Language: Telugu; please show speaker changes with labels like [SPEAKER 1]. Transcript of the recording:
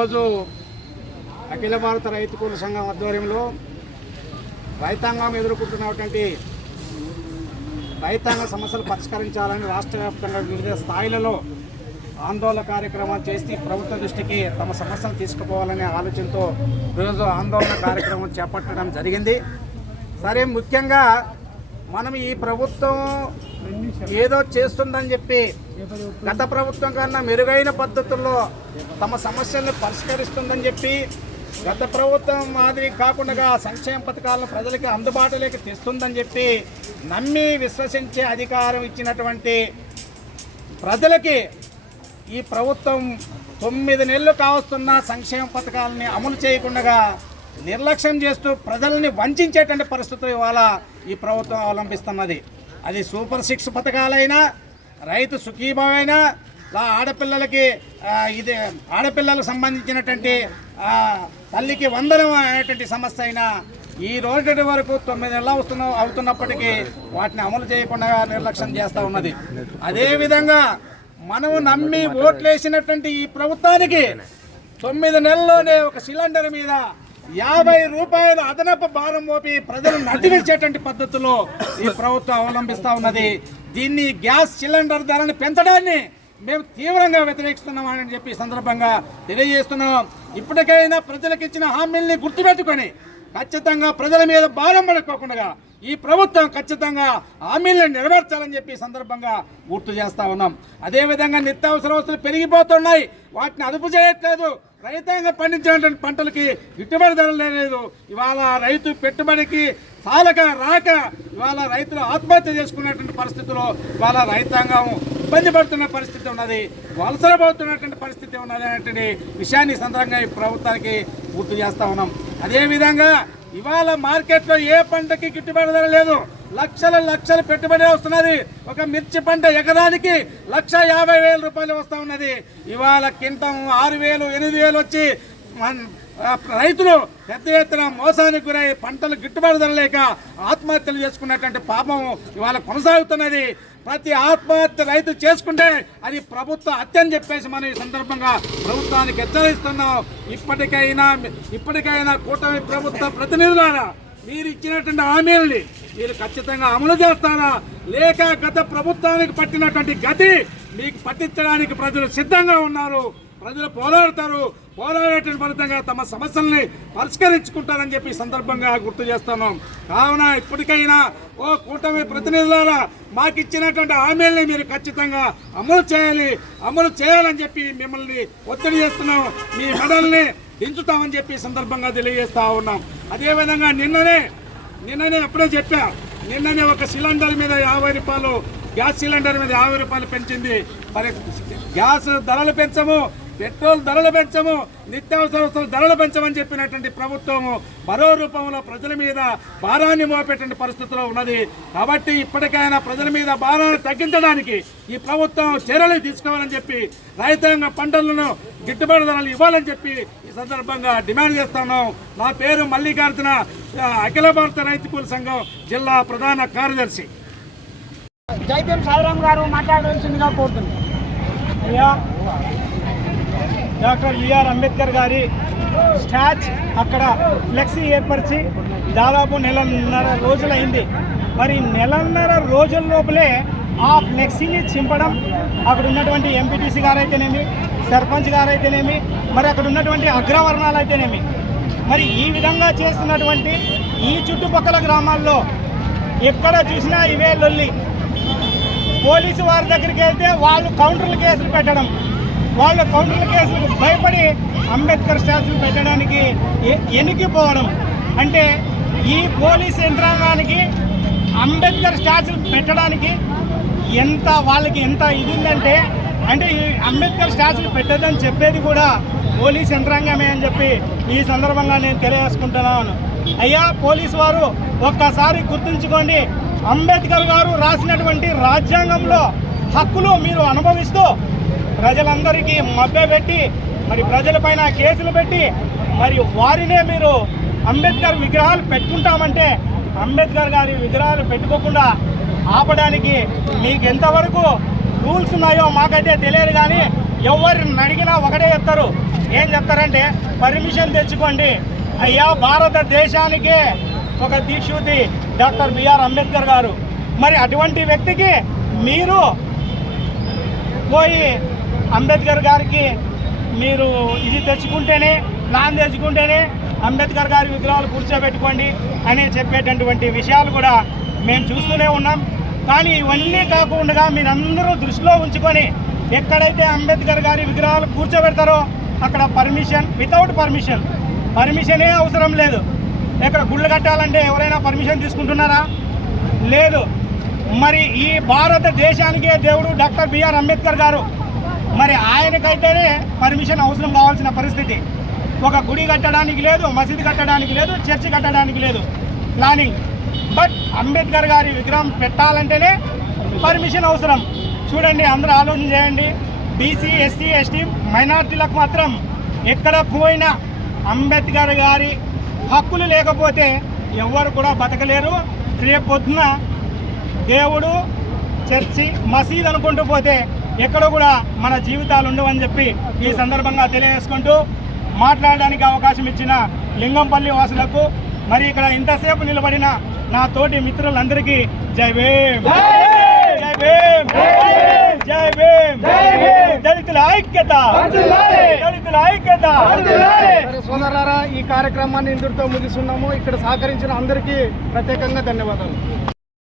[SPEAKER 1] ఈరోజు అఖిల భారత రైతు కూల సంఘం ఆధ్వర్యంలో రైతాంగం ఎదుర్కొంటున్నటువంటి రైతాంగ సమస్యలు పరిష్కరించాలని రాష్ట్ర వ్యాప్తంగా వివిధ స్థాయిలలో ఆందోళన కార్యక్రమాలు చేసి ప్రభుత్వ దృష్టికి తమ సమస్యలు తీసుకుపోవాలనే ఆలోచనతో ఈరోజు ఆందోళన కార్యక్రమం చేపట్టడం జరిగింది. సరే ముఖ్యంగా మనం ఈ ప్రభుత్వం ఏదో చేస్తుందని చెప్పి గత ప్రభుత్వం కన్నా మెరుగైన పద్ధతుల్లో తమ సమస్యలను పరిష్కరిస్తుందని చెప్పి గత ప్రభుత్వం మాదిరి కాకుండా సంక్షేమ పథకాలను ప్రజలకి అందుబాటులోకి తెస్తుందని చెప్పి నమ్మి విశ్వసించే అధికారం ఇచ్చినటువంటి ప్రజలకి ఈ ప్రభుత్వం తొమ్మిది నెలలు కావస్తున్న సంక్షేమ పథకాలని అమలు చేయకుండా నిర్లక్ష్యం చేస్తూ ప్రజల్ని వంచేటువంటి పరిస్థితులు ఇవాళ ఈ ప్రభుత్వం అవలంబిస్తున్నది. అది సూపర్ సిక్స్ పథకాలైనా రైతు సుఖీభావైనా లా ఆడపిల్లలకి ఇది ఆడపిల్లలకు సంబంధించినటువంటి తల్లికి వందనం అనేటువంటి సమస్య అయినా ఈ రోజు వరకు తొమ్మిది నెలలు అవుతున్న అవుతున్నప్పటికీ వాటిని అమలు చేయకుండా నిర్లక్ష్యం చేస్తూ ఉన్నది. అదేవిధంగా మనము నమ్మి ఓట్లేసినటువంటి ఈ ప్రభుత్వానికి తొమ్మిది నెలల్లోనే ఒక సిలిండర్ మీద యాభై రూపాయల అదనపు భారం మోపి ప్రజలు నడిపించేటువంటి పద్ధతిలో ఈ ప్రభుత్వం అవలంబిస్తూ ఉన్నది. దీన్ని గ్యాస్ సిలిండర్ ధరను పెంచడాన్ని మేము తీవ్రంగా వ్యతిరేకిస్తున్నామని చెప్పి సందర్భంగా తెలియజేస్తున్నాం. ఇప్పటికైనా ప్రజలకు ఇచ్చిన హామీల్ని గుర్తుపెట్టుకొని ఖచ్చితంగా ప్రజల మీద భారం పడుకోకుండా ఈ ప్రభుత్వం ఖచ్చితంగా హామీలను నెరవేర్చాలని చెప్పి సందర్భంగా గుర్తు చేస్తా ఉన్నాం. అదేవిధంగా నిత్యావసర వస్తువులు పెరిగిపోతున్నాయి. వాటిని అదుపు చేయట్లేదు. రైతాంగం పండించినటువంటి పంటలకి గిట్టుబడి ధర లేదు. ఇవాళ రైతు పెట్టుబడికి చాలక రాక ఇవాళ రైతులు ఆత్మహత్య చేసుకునేటువంటి పరిస్థితిలో ఇవాళ రైతాంగం ఇబ్బంది పడుతున్న పరిస్థితి ఉన్నది. వలసలబోతున్నటువంటి పరిస్థితి ఉన్నది అనేటువంటి విషయాన్ని సందర్భంగా ఈ ప్రభుత్వానికి గుర్తు చేస్తా ఉన్నాం. అదేవిధంగా ఇవాళ మార్కెట్లో ఏ పంటకి గిట్టుబాటు ధర లేదు. లక్షల లక్షల పెట్టుబడి వస్తున్నది. ఒక మిర్చి పంట ఎకరానికి లక్ష యాభై వేల రూపాయలు వస్తూ ఉన్నది. ఇవాళ కింటం ఆరు వేలు ఎనిమిది వేలు వచ్చి రైతులు పెద్ద ఎత్తున మోసానికి గురై పంటలు గిట్టుబాటు ధరలేక ఆత్మహత్యలు చేసుకున్నటువంటి పాపం ఇవాళ కొనసాగుతున్నది. ప్రతి ఆత్మహత్య రైతు చేసుకుంటే అది ప్రభుత్వ హత్య అని చెప్పేసి మనం ఈ సందర్భంగా ప్రభుత్వానికి హెచ్చరిస్తున్నాం. ఇప్పటికైనా ఇప్పటికైనా కూటమి ప్రభుత్వ ప్రతినిధులారా మీరు ఇచ్చినటువంటి హామీలని మీరు ఖచ్చితంగా అమలు చేస్తారా? లేక గత ప్రభుత్వానికి పట్టినటువంటి గతి మీకు పట్టించడానికి ప్రజలు సిద్ధంగా ఉన్నారు ప్రజలు పోరాడతారు పోరాడేట ఫలితంగా తమ సమస్యల్ని పరిష్కరించుకుంటారని చెప్పి సందర్భంగా గుర్తు చేస్తున్నాం. కావున ఇప్పటికైనా ఓ కూటమి ప్రతినిధులారా మాకు ఇచ్చినటువంటి హామీల్ని మీరు ఖచ్చితంగా అమలు చేయాలి అమలు చేయాలని చెప్పి మిమ్మల్ని ఒత్తిడి చేస్తున్నాం. మీ మెడల్ని దించుతామని చెప్పి సందర్భంగా తెలియజేస్తా ఉన్నాం. అదేవిధంగా నిన్ననే నిన్ననే అప్పుడే చెప్పా నిన్ననే ఒక సిలిండర్ మీద యాభై రూపాయలు గ్యాస్ సిలిండర్ మీద యాభై రూపాయలు పెంచింది. మరి గ్యాస్ ధరలు పెంచము పెట్రోల్ ధరలు పెంచము నిత్యావసర వస్తువుల ధరలు పెంచమని చెప్పినటువంటి ప్రభుత్వము మరో రూపంలో ప్రజల మీద భారాన్ని మోపేటువంటి పరిస్థితిలో ఉన్నది. కాబట్టి ఇప్పటికైనా ప్రజల మీద భారాన్ని తగ్గించడానికి ఈ ప్రభుత్వం చర్యలు తీసుకోవాలని చెప్పి రైతాంగ పంటలను గిట్టుబాటు ధరలు ఇవ్వాలని చెప్పి ఈ సందర్భంగా డిమాండ్ చేస్తున్నాం నా పేరు మల్లికార్జున అఖిల భారత రైతు కూల సంఘం జిల్లా ప్రధాన కార్యదర్శి.
[SPEAKER 2] జైత్యం సాయిరామ్ గారు మాట్లాడాల్సిందిగా కోరుతుంది అయ్యా డాక్టర్ బిఆర్ అంబేద్కర్ గారి స్టాచ్ అక్కడ ఫ్లెక్సీ ఏర్పరిచి దాదాపు నెలన్నర రోజులైంది. మరి నెలన్నర రోజుల లోపలే ఆ ఫ్లెక్సీని చింపడం. అక్కడ ఉన్నటువంటి ఎంపీటీసీ గారు అయితేనేమి సర్పంచ్ గారు అయితేనేమి మరి అక్కడ ఉన్నటువంటి అగ్రవర్ణాలు అయితేనేమి మరి ఈ విధంగా చేస్తున్నటువంటి ఈ చుట్టుపక్కల గ్రామాల్లో ఎక్కడ చూసినా ఇవే లొల్లి. పోలీసు వారి దగ్గరికి వెళ్తే వాళ్ళు కౌంటర్ల కేసులు పెట్టడం. వాళ్ళు కౌంటర్ల కేసులకు భయపడి అంబేద్కర్ స్టాచ్యూ పెట్టడానికి ఎనికిపోవడం. అంటే ఈ పోలీస్ యంత్రాంగానికి అంబేద్కర్ స్టాచ్యూ పెట్టడానికి ఎంత వాళ్ళకి ఎంత ఇది ఉందంటే అంటే ఈ అంబేద్కర్ స్టాచ్యూ పెట్టదని చెప్పేది కూడా పోలీస్ యంత్రాంగమే అని చెప్పి ఈ సందర్భంగా నేను తెలియజేసుకుంటున్నాను. అయ్యా పోలీసు వారు ఒక్కసారి గుర్తుంచుకోండి అంబేద్కర్ గారు రాసినటువంటి రాజ్యాంగంలో హక్కులు మీరు అనుభవిస్తూ ప్రజలందరికీ మభ్యపెట్టి మరి ప్రజలపైన కేసులు పెట్టి మరి వారినే మీరు అంబేద్కర్ విగ్రహాలు పెట్టుకుంటామంటే అంబేద్కర్ గారి విగ్రహాలు పెట్టుకోకుండా ఆపడానికి మీకు ఎంతవరకు రూల్స్ ఉన్నాయో మాకైతే తెలియదు కానీ ఎవరిని అడిగినా ఒకటే చెప్తారు. ఏం చెప్తారంటే పర్మిషన్ తెచ్చుకోండి. అయ్యా భారతదేశానికే ఒక దీక్షూతి డాక్టర్ బిఆర్ అంబేద్కర్ గారు. మరి అటువంటి వ్యక్తికి మీరు పోయి అంబేద్కర్ గారికి మీరు ఇది తెచ్చుకుంటేనే ప్లాన్ తెచ్చుకుంటేనే అంబేద్కర్ గారి విగ్రహాలు కూర్చోబెట్టుకోండి అని చెప్పేటటువంటి విషయాలు కూడా మేము చూస్తూనే ఉన్నాం. కానీ ఇవన్నీ కాకుండా మీరందరూ దృష్టిలో ఉంచుకొని ఎక్కడైతే అంబేద్కర్ గారి విగ్రహాలు కూర్చోబెడతారో అక్కడ పర్మిషన్ వితౌట్ పర్మిషన్ పర్మిషనే అవసరం లేదు. ఇక్కడ గుళ్ళు కట్టాలంటే ఎవరైనా పర్మిషన్ తీసుకుంటున్నారా? లేదు. మరి ఈ భారతదేశానికే దేవుడు డాక్టర్ బిఆర్ అంబేద్కర్ గారు. మరి ఆయనకైతేనే పర్మిషన్ అవసరం కావాల్సిన పరిస్థితి. ఒక గుడి కట్టడానికి లేదు మసీదు కట్టడానికి లేదు చర్చి కట్టడానికి లేదు. ప్లానింగ్ బట్ అంబేద్కర్ గారి విగ్రహం పెట్టాలంటేనే పర్మిషన్ అవసరం. చూడండి అందరూ ఆలోచన చేయండి. బీసీ ఎస్సీ ఎస్టీ మైనార్టీలకు మాత్రం ఎక్కడ పోయినా అంబేద్కర్ గారి హక్కులు లేకపోతే ఎవరు కూడా బతకలేరు. రేపు పొద్దున దేవుడు చర్చి మసీద్ అనుకుంటూ పోతే ఎక్కడ కూడా మన జీవితాలు ఉండవని చెప్పి ఈ సందర్భంగా తెలియజేసుకుంటూ మాట్లాడడానికి అవకాశం ఇచ్చిన లింగంపల్లి వాసులకు మరి ఇక్కడ ఇంతసేపు నిలబడిన నా తోటి మిత్రులందరికీ జై భీమ్. జై భీమ్. జై భీమ్. దళితుల ఐక్యత. దళితుల ఐక్యత.
[SPEAKER 3] సరే సోదరులారా ఈ కార్యక్రమాన్ని ఇందుతో ముగిస్తున్నాము. ఇక్కడ సహకరించిన అందరికీ ప్రత్యేకంగా ధన్యవాదాలు.